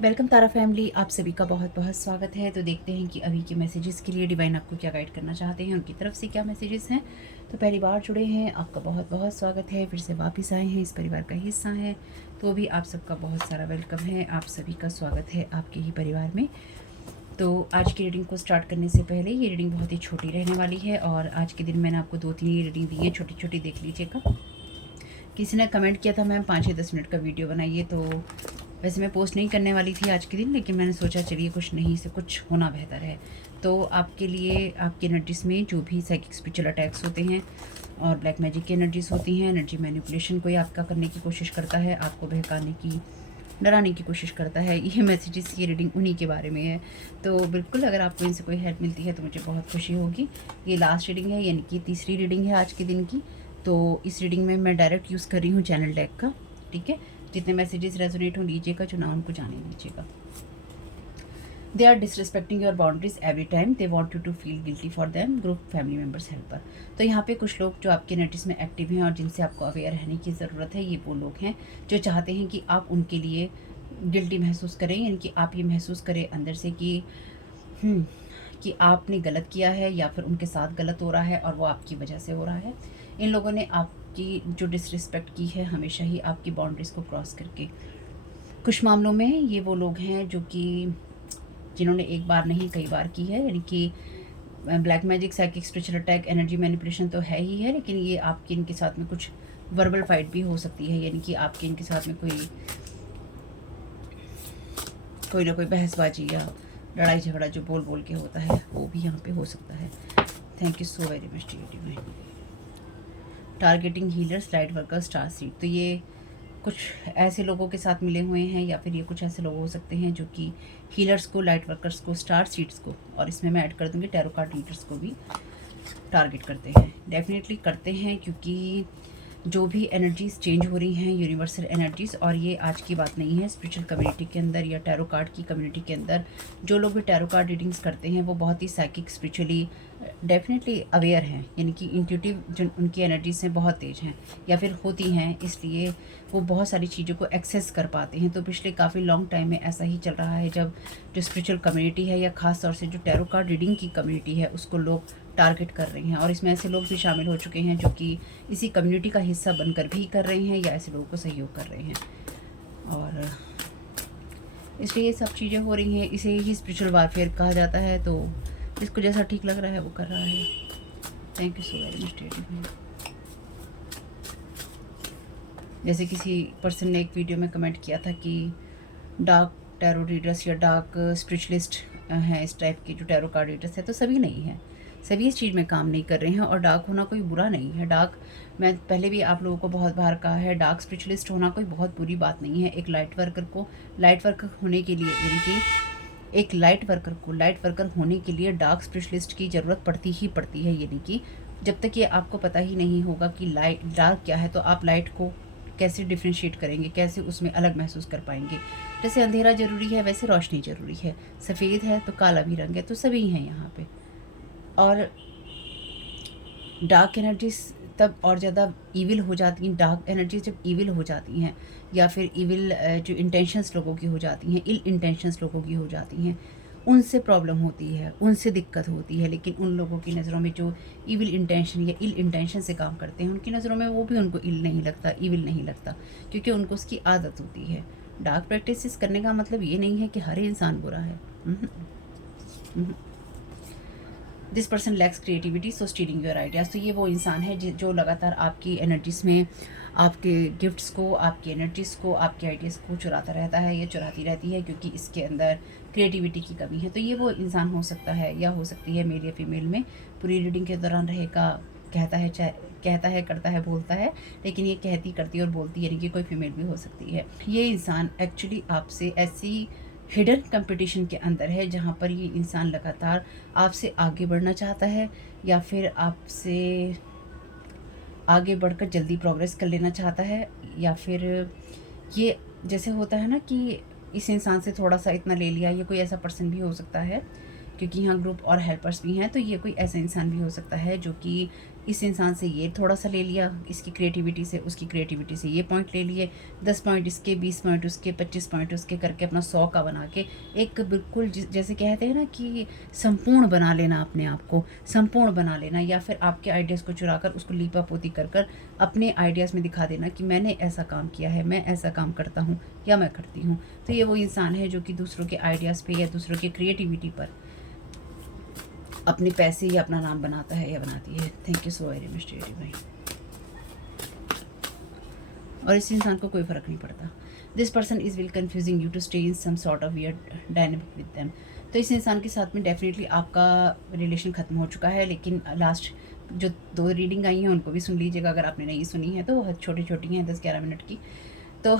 Welcome तारा family, आप सभी का बहुत बहुत स्वागत है। तो देखते हैं कि अभी के मैसेजेस के लिए डिवाइन आपको क्या गाइड करना चाहते हैं, उनकी तरफ से क्या मैसेजेस हैं। तो पहली बार जुड़े हैं, आपका बहुत बहुत स्वागत है। फिर से वापस आए हैं, इस परिवार का हिस्सा हैं, तो भी आप सबका बहुत सारा वेलकम है। आप सभी का स्वागत है आपके ही परिवार में। तो आज की रीडिंग को स्टार्ट करने से पहले, ये रीडिंग बहुत ही छोटी रहने वाली है और आज के दिन मैंने आपको 2-3 रीडिंग दी है, छोटी छोटी, देख लीजिएगा। किसी ने कमेंट किया था मैम 5 या 10 मिनट का वीडियो बनाइए, तो वैसे मैं पोस्ट नहीं करने वाली थी आज के दिन, लेकिन मैंने सोचा चलिए कुछ नहीं से कुछ होना बेहतर है। तो आपके लिए आपकी एनर्जीज में जो भी साइकिक स्पिरिचुअल अटैक्स होते हैं और ब्लैक मैजिक की एनर्जीज होती हैं, एनर्जी मैनिपुलेशन कोई आपका करने की कोशिश करता है, आपको बहकाने की, डराने की कोशिश करता है, ये मैसेजेस, ये रीडिंग उन्हीं के बारे में है। तो बिल्कुल अगर आपको इनसे कोई हेल्प मिलती है तो मुझे बहुत खुशी होगी। ये लास्ट रीडिंग है, यानी कि तीसरी रीडिंग है आज के दिन की। तो इस रीडिंग में मैं डायरेक्ट यूज़ कर रही हूँ चैनल डेक का, ठीक है। जितने मैसेजेस रेजोनेट हो लीजिएगा, जो ना उनको जाने लीजिएगा। They are disrespecting your boundaries every time they want you to feel guilty for them, group family members helper. तो यहाँ पे कुछ लोग जो आपके एनर्जीज में एक्टिव हैं और जिनसे आपको अवेयर रहने की ज़रूरत है, ये वो लोग हैं जो चाहते हैं कि आप उनके लिए गिल्टी महसूस करें, यानी कि आप ये महसूस करें अंदर से कि आपने गलत किया है या फिर उनके साथ गलत हो रहा है और वो आपकी वजह से हो रहा है। इन लोगों ने आपकी जो डिसरिस्पेक्ट की है हमेशा ही आपकी बाउंड्रीज़ को क्रॉस करके। कुछ मामलों में ये वो लोग हैं जो कि जिन्होंने एक बार नहीं कई बार की है, यानी कि black magic, psychic spiritual attack, energy manipulation तो है ही है, लेकिन ये आपके इनके साथ में कुछ वर्बल फाइट भी हो सकती है, यानी कि आपके इनके साथ में कोई ना कोई बहसबाजी या लड़ाई झगड़ा जो बोल बोल के होता है, वो भी यहाँ पे हो सकता है। Thank you so very much divine. Targeting healers, light workers, star seed. तो ये कुछ ऐसे लोगों के साथ मिले हुए हैं, या फिर ये कुछ ऐसे लोग हो सकते हैं जो कि हीलर्स को, लाइट वर्कर्स को, स्टार सीड्स को, और इसमें मैं ऐड कर दूँगी टैरो कार्ड रीडर्स को भी टारगेट करते हैं। डेफिनेटली करते हैं, क्योंकि जो भी एनर्जीज़ चेंज हो रही हैं, यूनिवर्सल एनर्जीज़, और ये आज की बात नहीं है, स्पिरिचुअल कम्युनिटी के अंदर या टैरो कार्ड की कम्युनिटी के अंदर जो लोग भी टैरो कार्ड रीडिंग्स करते हैं वो बहुत ही साइकिक, स्पिरिचुअली डेफिनेटली अवेयर हैं, यानी कि इंट्यूटिव जो उनकी एनर्जीज हैं बहुत तेज़ हैं या फिर होती हैं, इसलिए वो बहुत सारी चीज़ों को एक्सेस कर पाते हैं। तो पिछले काफ़ी लॉन्ग टाइम में ऐसा ही चल रहा है, जब जो स्पिरिचुअल कम्युनिटी है या ख़ास तौर से जो टैरो कार्ड रीडिंग की कम्युनिटी है उसको लोग टारगेट कर रहे हैं, और इसमें ऐसे लोग भी शामिल हो चुके हैं जो कि इसी कम्युनिटी का हिस्सा बनकर भी कर रहे हैं या ऐसे लोगों को सहयोग कर रहे हैं, और इसलिए ये सब चीज़ें हो रही हैं। इसे ही स्पिरिचुअल वारफेयर कहा जाता है। तो जिसको जैसा ठीक लग रहा है वो कर रहा है। Thank you so very much. जैसे किसी पर्सन ने एक वीडियो में कमेंट किया था कि डार्क टैरो रीडर्स या डार्क स्पिरिचुअलिस्ट हैं, इस टाइप के जो टैरो कार्ड रीडर्स हैं, तो सभी नहीं हैं, सभी इस चीज़ में काम नहीं कर रहे हैं। और डार्क होना कोई बुरा नहीं है। डार्क, मैं पहले भी आप लोगों को बहुत बार कहा है, डार्क स्पिरिचुअलिस्ट होना कोई बहुत बुरी बात नहीं है। एक लाइट वर्कर को लाइट वर्कर होने के लिए, यानी कि एक लाइट वर्कर को लाइट वर्कर होने के लिए डार्क स्पिरिचुअलिस्ट की ज़रूरत पड़ती ही पड़ती है। यानी कि जब तक ये आपको पता ही नहीं होगा कि लाइट डार्क क्या है, तो आप लाइट को कैसे डिफ्रेंशिएट करेंगे, कैसे उसमें अलग महसूस कर पाएंगे। जैसे अंधेरा ज़रूरी है, वैसे रोशनी ज़रूरी है। सफ़ेद है तो काला भी रंग है, तो सभी हैं यहाँ पे। और डार्क एनर्जीज तब और ज़्यादा ईविल हो जाती हैं। डार्क एनर्जीज जब ईविल हो जाती हैं, या फिर ईविल जो इंटेंशंस लोगों की हो जाती हैं, इल इंटेंशंस लोगों की हो जाती हैं, उनसे प्रॉब्लम होती है, उनसे दिक्कत होती है। लेकिन उन लोगों की नज़रों में जो ईविल इंटेंशन या इल इंटेंशन से काम करते हैं, उनकी नज़रों में वो भी उनको इल नहीं लगता, ईविल नहीं लगता, क्योंकि उनको उसकी आदत होती है। डार्क प्रैक्टिसेस करने का मतलब ये नहीं है कि हर इंसान बुरा है। This person lakhs creativity so stealing your ideas. तो ये वो इंसान है जो लगातार आपकी एनर्जीज़ में आपके गिफ्ट्स को, आपकी एनर्जीज़ को, आपके आइडियाज़ को चुराता रहता है या चुराती रहती है, क्योंकि इसके अंदर क्रिएटिविटी की कमी है। तो ये वो इंसान हो सकता है या हो सकती है, मेल या फीमेल में। पूरी रीडिंग के दौरान रहेगा, कहता है, चाहे कहता है, करता है, बोलता है, लेकिन ये कहती, करती और बोलती, यानी कि कोई फीमेल भी हो सकती है। ये इंसान एक्चुअली आपसे ऐसी हिडन कंपटीशन के अंदर है जहाँ पर ये इंसान लगातार आपसे आगे बढ़ना चाहता है, या फिर आपसे आगे बढ़कर जल्दी प्रोग्रेस कर लेना चाहता है, या फिर ये जैसे होता है ना कि इस इंसान से थोड़ा सा इतना ले लिया। ये कोई ऐसा पर्सन भी हो सकता है, क्योंकि यहाँ ग्रुप और हेल्पर्स भी हैं, तो ये कोई ऐसा इंसान भी हो सकता है जो कि इस इंसान से ये थोड़ा सा ले लिया, इसकी क्रिएटिविटी से, उसकी क्रिएटिविटी से ये पॉइंट ले लिए, 10 पॉइंट इसके, 20 पॉइंट उसके, 25 पॉइंट उसके करके अपना 100 का बना के एक बिल्कुल जैसे कहते हैं ना कि संपूर्ण बना लेना, अपने आप को संपूर्ण बना लेना, या फिर आपके आइडियाज़ को चुरा कर उसको लीपा पोती कर कर अपने आइडियाज़ में दिखा देना कि मैंने ऐसा काम किया है, मैं ऐसा काम करता हूँ या मैं करती हूँ। तो ये वो इंसान है जो कि दूसरों के आइडियाज़ पे या दूसरों की क्रिएटिविटी पर अपने पैसे या अपना नाम बनाता है या बनाती है। Thank you so very much daddy भाई। और इस इंसान को कोई फ़र्क नहीं पड़ता। This person is will confusing you to stay in some sort of weird dynamic with them. तो इस इंसान के साथ में डेफिनेटली आपका रिलेशन ख़त्म हो चुका है, लेकिन लास्ट जो 2 रीडिंग आई हैं उनको भी सुन लीजिएगा अगर आपने नहीं सुनी है तो। बहुत छोटी छोटी हैं, 10-11 मिनट की। तो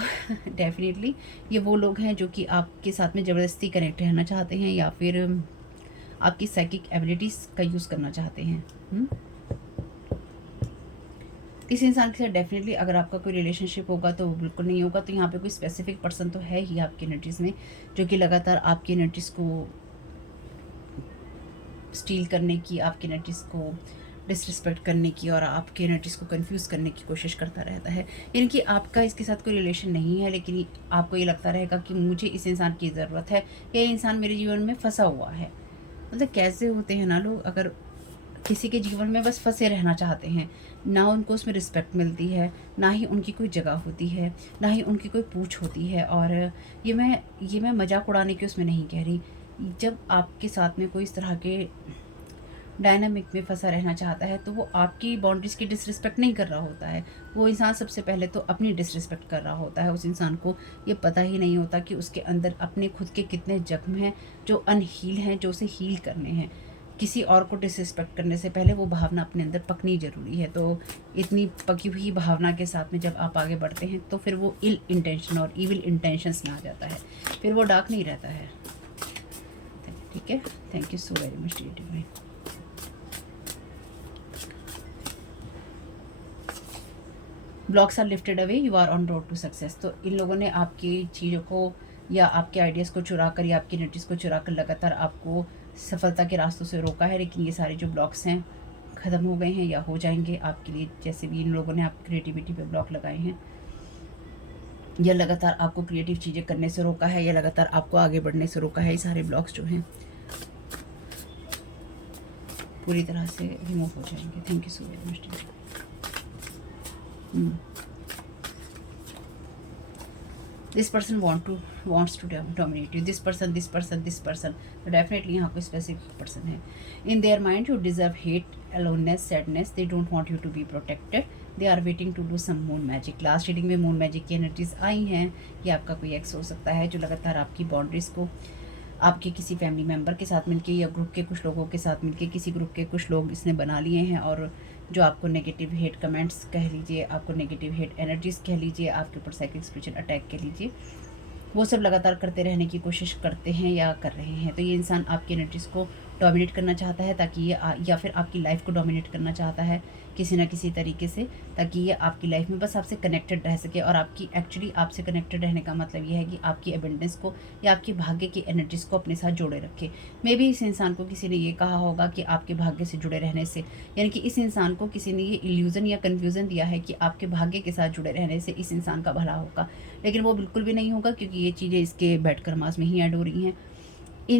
डेफिनेटली ये वो लोग हैं जो कि आपके साथ में ज़बरदस्ती कनेक्ट रहना चाहते हैं या फिर आपकी साइकिक एबिलिटीज़ का यूज़ करना चाहते हैं। इस इंसान के साथ डेफिनेटली अगर आपका कोई रिलेशनशिप होगा तो वो बिल्कुल नहीं होगा। तो यहाँ पे कोई स्पेसिफिक पर्सन तो है ही आपकी एनर्जीज़ में जो कि लगातार आपकी एनर्जीज़ को स्टील करने की, आपकी एनर्जीज़ को डिसरिस्पेक्ट करने की और आपकी एनर्जीज़ को कंफ्यूज करने की कोशिश करता रहता है। यानी कि आपका इसके साथ कोई रिलेशन नहीं है, लेकिन आपको ये लगता रहेगा कि मुझे इस इंसान की ज़रूरत है, ये इंसान मेरे जीवन में फंसा हुआ है। मतलब कैसे होते हैं ना लोग, अगर किसी के जीवन में बस फंसे रहना चाहते हैं, ना उनको उसमें रिस्पेक्ट मिलती है, ना ही उनकी कोई जगह होती है, ना ही उनकी कोई पूछ होती है। और ये मैं मजाक उड़ाने की उसमें नहीं कह रही। जब आपके साथ में कोई इस तरह के डायनामिक में फंसा रहना चाहता है तो वो आपकी बाउंड्रीज़ की डिसरिस्पेक्ट नहीं कर रहा होता है। वो इंसान सबसे पहले तो अपनी डिसरिस्पेक्ट कर रहा होता है। उस इंसान को ये पता ही नहीं होता कि उसके अंदर अपने खुद के कितने जख्म हैं जो अनहील हैं, जो उसे हील करने हैं। किसी और को डिसरिस्पेक्ट करने से पहले वो भावना अपने अंदर पकनी ज़रूरी है। तो इतनी पकी हुई भावना के साथ में जब आप आगे बढ़ते हैं तो फिर वो इल इंटेंशन और इविल इंटेंशंस में आ जाता है, फिर वो डार्क नहीं रहता है। ठीक है, thank you so very much dear भाई। Blocks are lifted away, you are on road to success. तो इन लोगों ने आपकी चीज़ों को या आपके आइडियाज़ को चुरा कर या आपकी एनर्जीज़ को चुरा कर लगातार आपको सफलता के रास्तों से रोका है। लेकिन ये सारे जो ब्लॉक्स हैं ख़त्म हो गए हैं या हो जाएंगे आपके लिए। जैसे भी इन लोगों ने आपकी क्रिएटिविटी पे ब्लॉक लगाए हैं, या लगातार आपको क्रिएटिव चीज़ें करने से रोका है, या लगातार आपको आगे बढ़ने से रोका है, ये सारे ब्लॉक्स जो हैं पूरी तरह से रिमूव हो जाएंगे। Thank you so very much. This person wants to dominate you. This person तो डेफिनेटली यहाँ कोई स्पेसिफिक पर्सन है। In their mind you deserve hate, aloneness, sadness. They don't want you to be protected. They are waiting to do some moon magic. Last reading में moon magic की energies आई हैं। ये आपका कोई एक्स हो सकता है जो लगातार आपकी बाउंड्रीज़ को आपके किसी फैमिली मेम्बर के साथ मिलके या ग्रुप के कुछ लोगों के साथ मिलके, किसी ग्रुप के कुछ लोग इसने बना लिए हैं और जो आपको नेगेटिव हेट कमेंट्स कह लीजिए, आपको नेगेटिव हेट एनर्जीज़ कह लीजिए, आपके ऊपर साइकिक स्पिरिचुअल अटैक कह लीजिए, वो सब लगातार करते रहने की कोशिश करते हैं या कर रहे हैं। तो ये इंसान आपकी एनर्जीज़ को डोमिनेट करना चाहता है ताकि ये या फिर आपकी लाइफ को डोमिनेट करना चाहता है किसी ना किसी तरीके से, ताकि ये आपकी लाइफ में बस आपसे कनेक्टेड रह सके। और आपकी एक्चुअली आपसे कनेक्टेड रहने का मतलब ये है कि आपकी एबंडेंस को या आपकी भाग्य की एनर्जीज़ को अपने साथ जोड़े रखे। मे बी इस इंसान को किसी ने ये कहा होगा कि आपके भाग्य से जुड़े रहने से, यानी कि इस इंसान को किसी ने ये इल्यूज़न या कन्फ्यूज़न दिया है कि आपके भाग्य के साथ जुड़े रहने से इस इंसान का भला होगा, लेकिन वो बिल्कुल भी नहीं होगा क्योंकि ये चीज़ें इसके बेड कर्मास में ही ऐड हो रही हैं। ये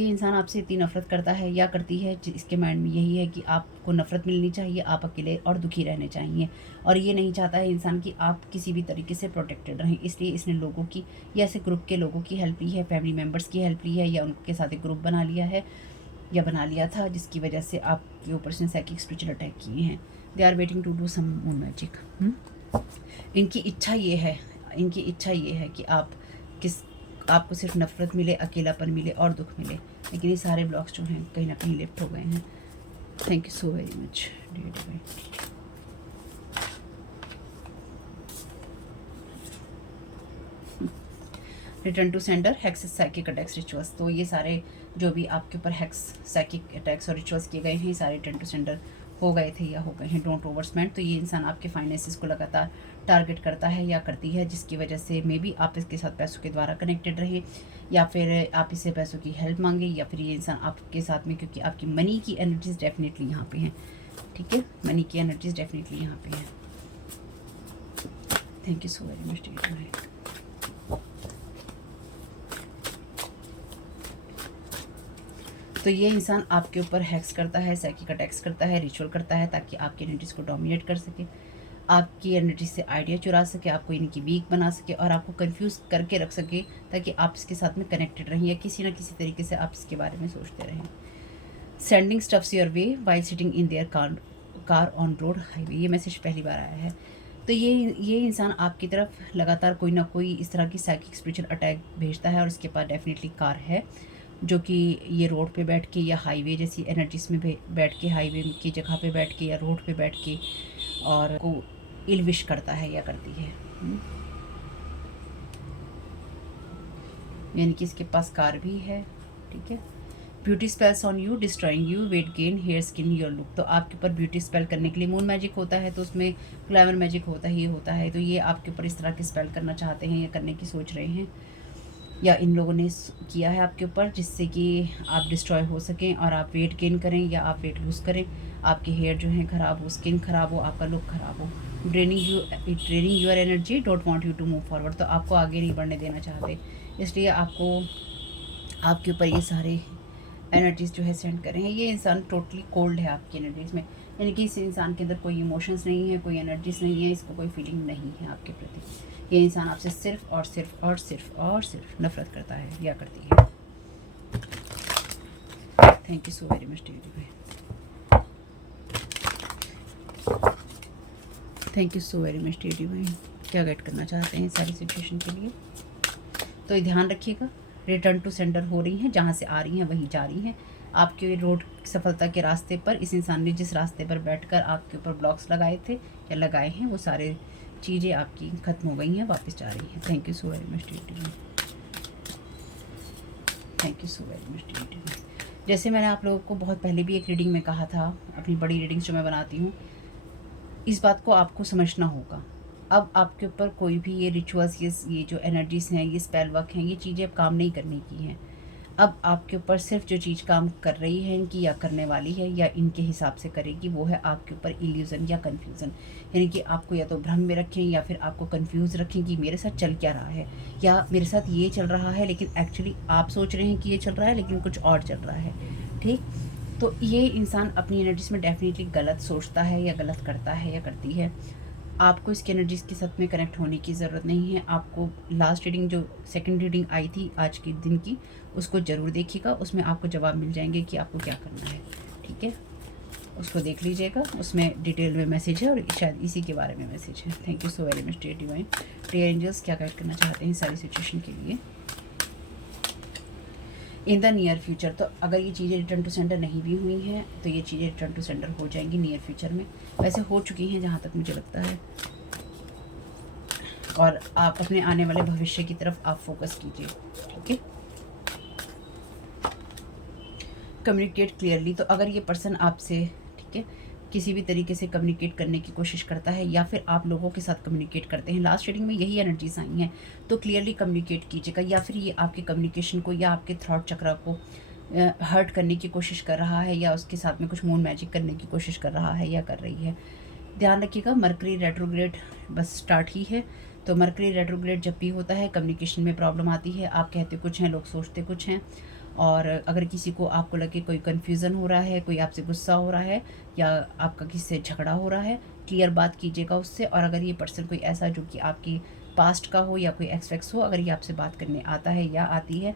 इंसान आपसे इतनी नफ़रत करता है या करती है, इसके माइंड में यही है कि आपको नफ़रत मिलनी चाहिए, आप अकेले और दुखी रहने चाहिए, और ये नहीं चाहता है इंसान कि आप किसी भी तरीके से प्रोटेक्टेड रहें। इसलिए इसने लोगों की या ऐसे ग्रुप के लोगों की हेल्प ली है, फैमिली मेम्बर्स की हेल्प ली है, या उनके साथ एक ग्रुप बना लिया है या बना लिया था, जिसकी वजह से आपके ऊपर से साइकिक स्पिरिचुअल अटैक किए हैं। They are waiting to do some moon magic. इनकी इच्छा ये है कि आपको सिर्फ नफ़रत मिले, अकेलापन मिले और दुख मिले। लेकिन ये सारे ब्लॉक्स जो हैं कहीं ना कहीं लिफ्ट हो गए हैं। Thank you so very much dear divine. Return to sender, hexes, psychic attacks, rituals. तो ये सारे जो भी आपके ऊपर हेक्स, साइकिक अटैक्स और रिचुअल्स किए गए हैं, ये सारे रिटर्न टू सेंडर हो गए थे या हो गए हैं। Don't overspend. तो ये इंसान आपके फाइनेंसेस को लगातार टारगेट करता है या करती है, जिसकी वजह से मे बी आप इसके साथ पैसों के द्वारा कनेक्टेड रहे, या फिर आप इससे पैसों की हेल्प मांगे, या फिर ये इंसान आपके साथ में, क्योंकि आपकी मनी की एनर्जीज डेफिनेटली यहाँ पे हैं। ठीक है, मनी की एनर्जीज डेफिनेटली यहाँ पे है। Thank you so very much divine. तो ये इंसान आपके ऊपर हैक्स करता है, साइकिक अटैक्स करता है, रिचुअल करता है ताकि आपकी एनर्जीज को डोमिनेट कर सके, आपकी एनर्जी से आइडिया चुरा सके, आपको इनकी वीक बना सके और आपको कंफ्यूज करके रख सके ताकि आप इसके साथ में कनेक्टेड रहें या किसी ना किसी तरीके से आप इसके बारे में सोचते रहें। Sending stuffs your way while sitting in their car on road highway, ये मैसेज पहली बार आया है। तो ये इंसान आपकी तरफ लगातार कोई ना कोई इस तरह की साइकिक स्पिरिचुअल अटैक भेजता है और इसके पास डेफिनेटली कार है जो कि ये रोड पे बैठ के या हाईवे जैसी एनर्जीज में बैठ के, हाईवे की जगह पे बैठ के या रोड पे बैठ के और को इल विश करता है या करती है। यानी कि इसके पास कार भी है, ठीक है। Beauty spells on you destroying you, weight gain, hair skin, your look. तो आपके ऊपर ब्यूटी स्पेल करने के लिए मून मैजिक होता है, तो उसमें ग्लैमर मैजिक होता ही होता है। तो ये आपके ऊपर इस तरह के स्पेल करना चाहते हैं या करने की सोच रहे हैं या इन लोगों ने किया है आपके ऊपर, जिससे कि आप डिस्ट्रॉय हो सकें और आप वेट गेन करें या आप वेट लूज़ करें, आपके हेयर जो हैं ख़राब हो, स्किन ख़राब हो, आपका लुक ख़राब हो। Draining your energy, don't want you to move forward. तो आपको आगे नहीं बढ़ने देना चाहते, इसलिए आपको आपके ऊपर ये सारे एनर्जीज़ जो है सेंड कर रहे हैं। ये इंसान टोटली कोल्ड है आपकी एनर्जीज़ में, यानी कि इस इंसान के अंदर कोई इमोशंस नहीं है, कोई एनर्जीज नहीं है, इसको कोई फीलिंग नहीं है आपके प्रति। ये इंसान आपसे सिर्फ और सिर्फ और सिर्फ और सिर्फ नफरत करता है या करती है। Thank you so very much divine. Thank you so very much divine. क्या गाइड करना चाहते हैं सारी सिचुएशन के लिए? तो ये ध्यान रखिएगा, रिटर्न टू सेंडर हो रही हैं, जहाँ से आ रही हैं वहीं जा रही हैं। आपके रोड सफलता के रास्ते पर इस इंसान ने जिस रास्ते पर बैठकर आपके ऊपर ब्लॉक्स लगाए थे या लगाए हैं, वो सारे चीज़ें आपकी ख़त्म हो गई हैं, वापस जा रही हैं। Thank you so very much divine. Thank you so very much divine. जैसे मैंने आप लोगों को बहुत पहले भी एक रीडिंग में कहा था, अपनी बड़ी रीडिंग्स जो मैं बनाती हूँ, इस बात को आपको समझना होगा। अब आपके ऊपर कोई भी ये रिचुअल्स, ये जो एनर्जीज़ हैं, ये स्पेल वर्क हैं, ये चीज़ें अब काम नहीं करने की हैं। अब आपके ऊपर सिर्फ जो चीज़ काम कर रही है इनकी या करने वाली है या इनके हिसाब से करेगी, वो है आपके ऊपर इल्यूज़न या कन्फ्यूज़न। यानी कि आपको या तो भ्रम में रखें या फिर आपको कन्फ्यूज़ रखें कि मेरे साथ चल क्या रहा है, या मेरे साथ ये चल रहा है लेकिन एक्चुअली आप सोच रहे हैं कि ये चल रहा है लेकिन कुछ और चल रहा है, ठीक। तो ये इंसान अपनी एनर्जीज में डेफिनेटली गलत सोचता है या गलत करता है या करती है। आपको इसकी एनर्जीज़ के साथ में कनेक्ट होने की ज़रूरत नहीं है। आपको लास्ट रीडिंग जो सेकंड रीडिंग आई थी आज के दिन की, उसको ज़रूर देखिएगा, उसमें आपको जवाब मिल जाएंगे कि आपको क्या करना है, ठीक है। उसको देख लीजिएगा, उसमें डिटेल में मैसेज है और शायद इसी के बारे में मैसेज है। Thank you so very much dear divine. Dear angels क्या गाइड करना चाहते हैं सारी सिचुएशन के लिए इन द नियर फ्यूचर? तो अगर ये चीज़ें रिटर्न टू सेंडर नहीं भी हुई हैं तो ये चीज़ें रिटर्न टू सेंडर हो जाएंगी नियर फ्यूचर में, वैसे हो चुकी हैं जहाँ तक मुझे लगता है। और आप अपने आने वाले भविष्य की तरफ आप फोकस कीजिए, ठीक है। कम्युनिकेट क्लियरली, तो अगर ये पर्सन आपसे, ठीक है, किसी भी तरीके से कम्युनिकेट करने की कोशिश करता है या फिर आप लोगों के साथ कम्युनिकेट करते हैं, लास्ट रीडिंग में यही एनर्जीज आई हैं, तो क्लियरली कम्युनिकेट कीजिएगा। या फिर ये आपके कम्युनिकेशन को या आपके थॉट चक्र को हर्ट करने की कोशिश कर रहा है या उसके साथ में कुछ मून मैजिक करने की कोशिश कर रहा है या कर रही है। ध्यान रखिएगा, मरकरी रेट्रोग्रेड बस स्टार्ट ही है, तो मरकरी रेट्रोग्रेड जब भी होता है कम्युनिकेशन में प्रॉब्लम आती है। आप कहते कुछ हैं, लोग सोचते कुछ हैं। और अगर किसी को आपको लगे कोई कन्फ्यूज़न हो रहा है, कोई आपसे गुस्सा हो रहा है या आपका किसी से झगड़ा हो रहा है, क्लियर बात कीजिएगा उससे। और अगर ये पर्सन कोई ऐसा जो कि आपकी पास्ट का हो या कोई एक्सपेक्ट्स हो, अगर ये आपसे बात करने आता है या आती है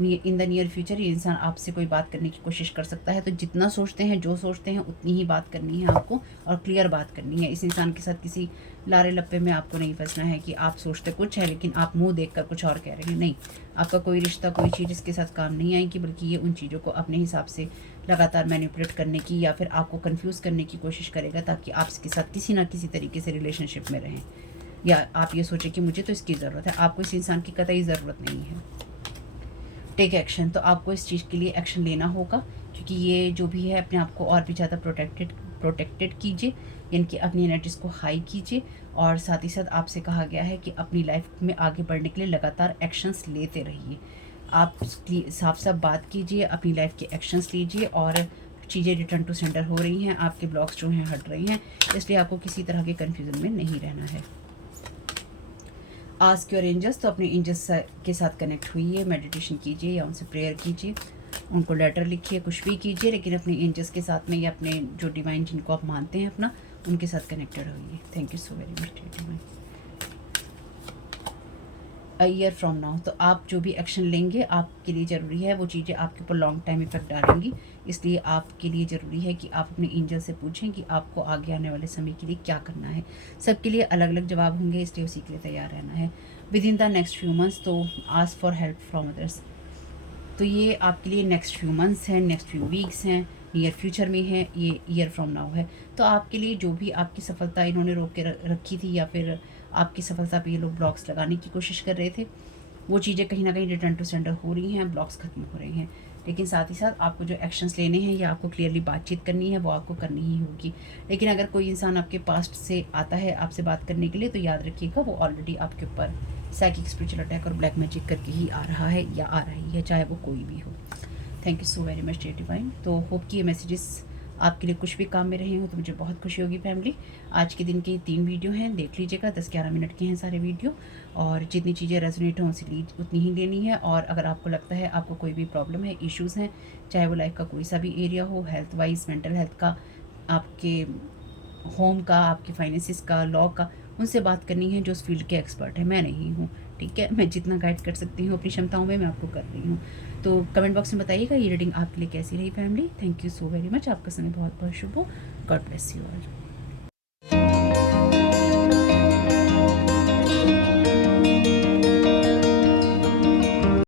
इन द नियर फ्यूचर, ये इंसान आपसे कोई बात करने की कोशिश कर सकता है। तो जितना सोचते हैं, जो सोचते हैं, उतनी ही बात करनी है आपको और क्लियर बात करनी है। इस इंसान के साथ किसी लारे लप्पे में आपको नहीं फंसना है कि आप सोचते कुछ है लेकिन आप मुंह देखकर कुछ और कह रहे हैं। नहीं, आपका कोई रिश्ता, कोई चीज़ इसके साथ काम नहीं आएगी, बल्कि ये उन चीज़ों को अपने हिसाब से लगातार मैनिपुलेट करने की या फिर आपको कन्फ्यूज़ करने की कोशिश करेगा ताकि आप इसके साथ किसी ना किसी तरीके से रिलेशनशिप में रहें, या आप ये सोचें कि मुझे तो इसकी ज़रूरत है। आपको इस इंसान की कतई ज़रूरत नहीं है। टेक एक्शन, तो आपको इस चीज़ के लिए एक्शन लेना होगा, क्योंकि ये जो भी है अपने आप को और भी ज़्यादा प्रोटेक्टेड कीजिए, यानी कि अपनी एनर्जीज़ को हाई कीजिए। और साथ ही साथ आपसे कहा गया है कि अपनी लाइफ में आगे बढ़ने के लिए लगातार एक्शंस लेते रहिए। आप साफ साफ बात कीजिए, अपनी लाइफ के एक्शंस लीजिए और चीज़ें रिटर्न टू सेंडर हो रही हैं, आपके ब्लॉक्स जो हैं हट रहे हैं, इसलिए आपको किसी तरह के कन्फ्यूज़न में नहीं रहना है। आस्क योर एंजल्स, तो अपने एंजल्स के साथ कनेक्ट हुइए, मेडिटेशन कीजिए या उनसे प्रेयर कीजिए, उनको लेटर लिखिए, कुछ भी कीजिए, लेकिन अपने एंजल्स के साथ में या अपने जो डिवाइन जिनको आप मानते हैं अपना, उनके साथ कनेक्टेड होइए। Thank you so very much divine. A year from now, तो आप जो भी एक्शन लेंगे आपके लिए ज़रूरी है, वो चीज़ें आपके ऊपर लॉन्ग टाइम इफेक्ट डालेंगी, इसलिए आपके लिए ज़रूरी है कि आप अपने एंजल से पूछें कि आपको आगे आने वाले समय के लिए क्या करना है। सबके लिए अलग अलग जवाब होंगे, इसलिए उसी के लिए तैयार रहना है। Within the next few months, तो ask for help from others, तो ये आपके लिए नेक्स्ट फ्यू मंथ्स हैं, नेक्स्ट फ्यू वीक्स हैं, नियर फ्यूचर में है, ये ईयर फ्रॉम नाउ है। तो आपके लिए जो भी आपकी सफलता इन्होंने रोक के रखी थी या फिर आपकी सफलता पे ये लोग ब्लॉक्स लगाने की कोशिश कर रहे थे, वो चीज़ें कहीं ना कहीं रिटर्न टू सेंडर हो रही हैं, ब्लॉक्स खत्म हो रहे हैं। लेकिन साथ ही साथ आपको जो एक्शंस लेने हैं या आपको क्लियरली बातचीत करनी है वो आपको करनी ही होगी। लेकिन अगर कोई इंसान आपके पास्ट से आता है आपसे बात करने के लिए, तो याद रखिएगा वो ऑलरेडी आपके ऊपर साइकिक स्पिरिचुअल अटैक और ब्लैक मैजिक करके ही आ रहा है या आ रही है, चाहे वो कोई भी हो। Thank you so very much divine. तो होप कि ये मैसेजेस आपके लिए कुछ भी काम में रहे हो तो मुझे बहुत खुशी होगी फैमिली। आज के दिन की 3 वीडियो हैं, देख लीजिएगा, 10-11 मिनट के हैं सारे वीडियो, और जितनी चीज़ें रेजोनेट हों उतनी ही लेनी है। और अगर आपको लगता है आपको कोई भी प्रॉब्लम है, इश्यूज़ हैं, चाहे वो लाइफ का कोई सा भी एरिया हो, हेल्थ वाइज, मेंटल हेल्थ का, आपके होम का, आपके फाइनेंसिस का, लॉ का, उनसे बात करनी है जो उस फील्ड के एक्सपर्ट है, मैं नहीं हूँ। ठीक है, मैं जितना गाइड कर सकती हूँ अपनी क्षमताओं में मैं आपको कर रही हूँ। तो कमेंट बॉक्स में बताइएगा ये रीडिंग आपके लिए कैसी रही family. Thank you so very much. आपका समय बहुत बहुत शुभ हो। God bless you all.